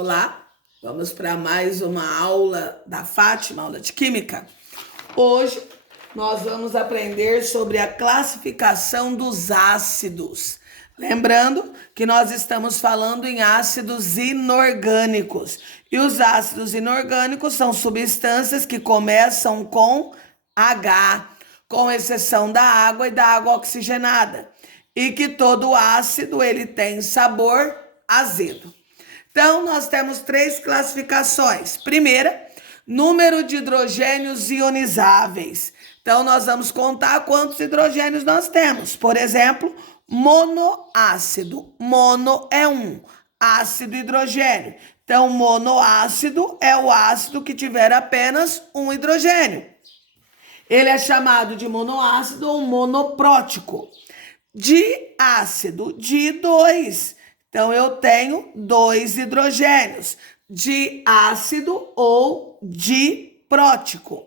Olá, vamos para mais uma aula da Fátima, aula de Química. Hoje nós vamos aprender sobre a classificação dos ácidos. Lembrando que nós estamos falando em ácidos inorgânicos. E os ácidos inorgânicos são substâncias que começam com H, com exceção da água e da água oxigenada. E que todo ácido ele tem sabor azedo. Então, nós temos três classificações. Primeira, número de hidrogênios ionizáveis. Então, nós vamos contar quantos hidrogênios nós temos. Por exemplo, monoácido. Mono é um, ácido hidrogênio. Então, monoácido é o ácido que tiver apenas um hidrogênio. Ele é chamado de monoácido ou monoprótico. Diácido, de dois. Então, eu tenho dois hidrogênios, diácido ou diprótico.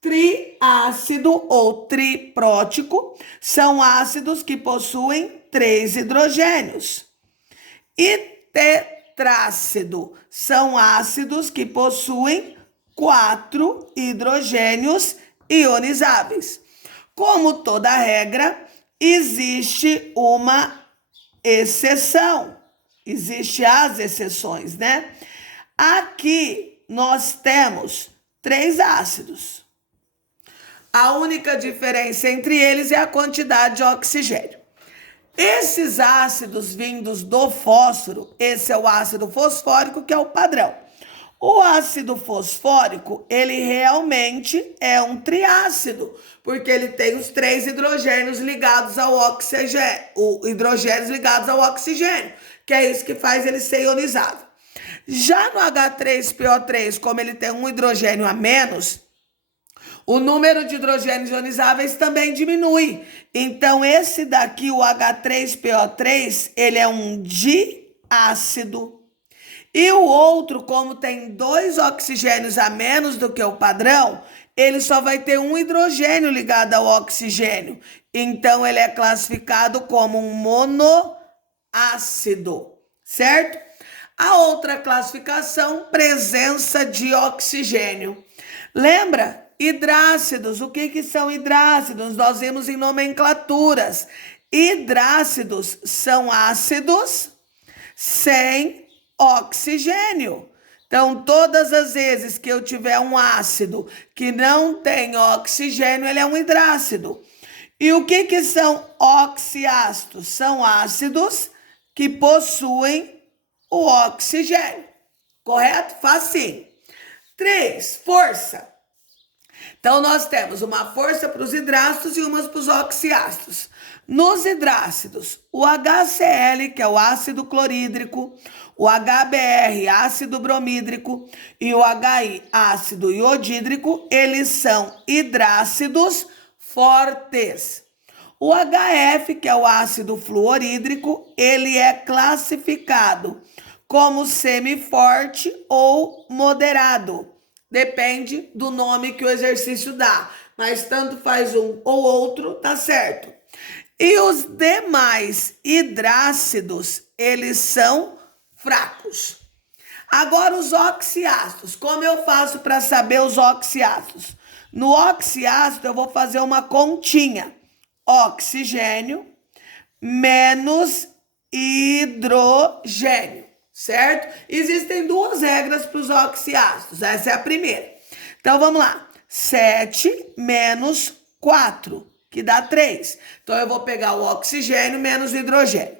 Triácido ou triprótico são ácidos que possuem três hidrogênios. E tetrácido são ácidos que possuem quatro hidrogênios ionizáveis. Como toda regra, existe uma exceção. Existem as exceções, né? Aqui nós temos três ácidos. A única diferença entre eles é a quantidade de oxigênio. Esses ácidos vindos do fósforo, esse é o ácido fosfórico, que é o padrão. O ácido fosfórico, ele realmente é um triácido, porque ele tem os três hidrogênios ligados ao oxigênio, hidrogênios ligados ao oxigênio, que é isso que faz ele ser ionizado. Já no H3PO3, como ele tem um hidrogênio a menos, o número de hidrogênios ionizáveis também diminui. Então, esse daqui, o H3PO3, ele é um diácido. E o outro, como tem dois oxigênios a menos do que o padrão, ele só vai ter um hidrogênio ligado ao oxigênio. Então, ele é classificado como um monoácido, certo? A outra classificação, presença de oxigênio. Lembra? Hidrácidos. O que são hidrácidos? Nós vimos em nomenclaturas. Hidrácidos são ácidos sem oxigênio. Então, todas as vezes que eu tiver um ácido que não tem oxigênio, ele é um hidrácido. E o que são oxiácidos? São ácidos que possuem o oxigênio. Correto? Facinho. 3, força. Então, nós temos uma força para os hidrácidos e umas para os oxiácidos. Nos hidrácidos, o HCl, que é o ácido clorídrico, o HBr, ácido bromídrico, e o HI, ácido iodídrico, eles são hidrácidos fortes. O HF, que é o ácido fluorídrico, ele é classificado como semiforte ou moderado. Depende do nome que o exercício dá, mas tanto faz um ou outro, tá certo. E os demais hidrácidos, eles são fracos. Agora os oxiácidos, como eu faço para saber os oxiácidos? No oxiácido eu vou fazer uma continha. Oxigênio menos hidrogênio, certo? Existem duas regras para os oxiácidos, essa é a primeira. Então vamos lá, 7 menos 4, que dá 3. Então eu vou pegar o oxigênio menos o hidrogênio.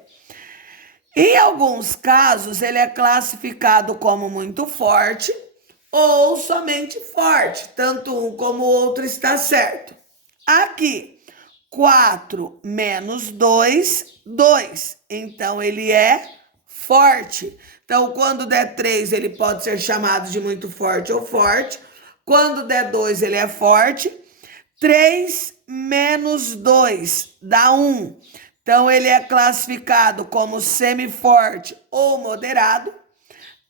Em alguns casos, ele é classificado como muito forte ou somente forte. Tanto um como o outro está certo. Aqui, 4 menos 2, 2. Então, ele é forte. Então, quando der 3, ele pode ser chamado de muito forte ou forte. Quando der 2, ele é forte. 3 menos 2 dá 1. Então, ele é classificado como semiforte ou moderado.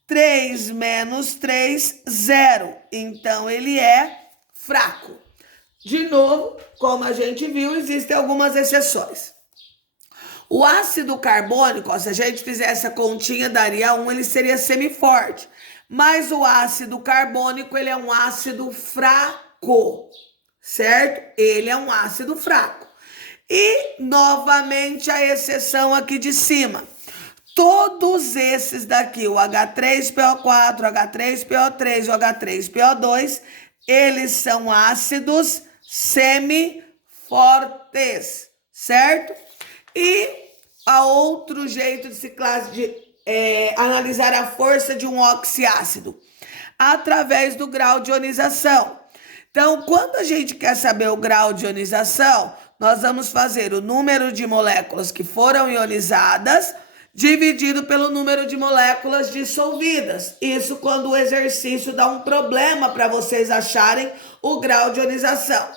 3 menos 3, 0. Então, ele é fraco. De novo, como a gente viu, existem algumas exceções. O ácido carbônico, ó, se a gente fizesse a continha, daria 1, ele seria semiforte. Mas o ácido carbônico, ele é um ácido fraco, certo? Ele é um ácido fraco. E, novamente, a exceção aqui de cima. Todos esses daqui, o H3PO4, o H3PO3 e o H3PO2, eles são ácidos semifortes, certo? E há outro jeito de se analisar a força de um oxiácido, através do grau de ionização. Então, quando a gente quer saber o grau de ionização, nós vamos fazer o número de moléculas que foram ionizadas dividido pelo número de moléculas dissolvidas. Isso quando o exercício dá um problema para vocês acharem o grau de ionização.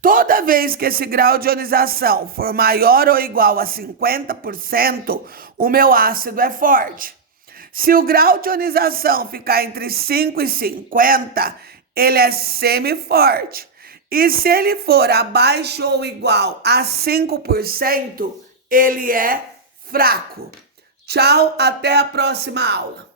Toda vez que esse grau de ionização for maior ou igual a 50%, o meu ácido é forte. Se o grau de ionização ficar entre 5 e 50, ele é semiforte. E se ele for abaixo ou igual a 5%, ele é fraco. Tchau, até a próxima aula.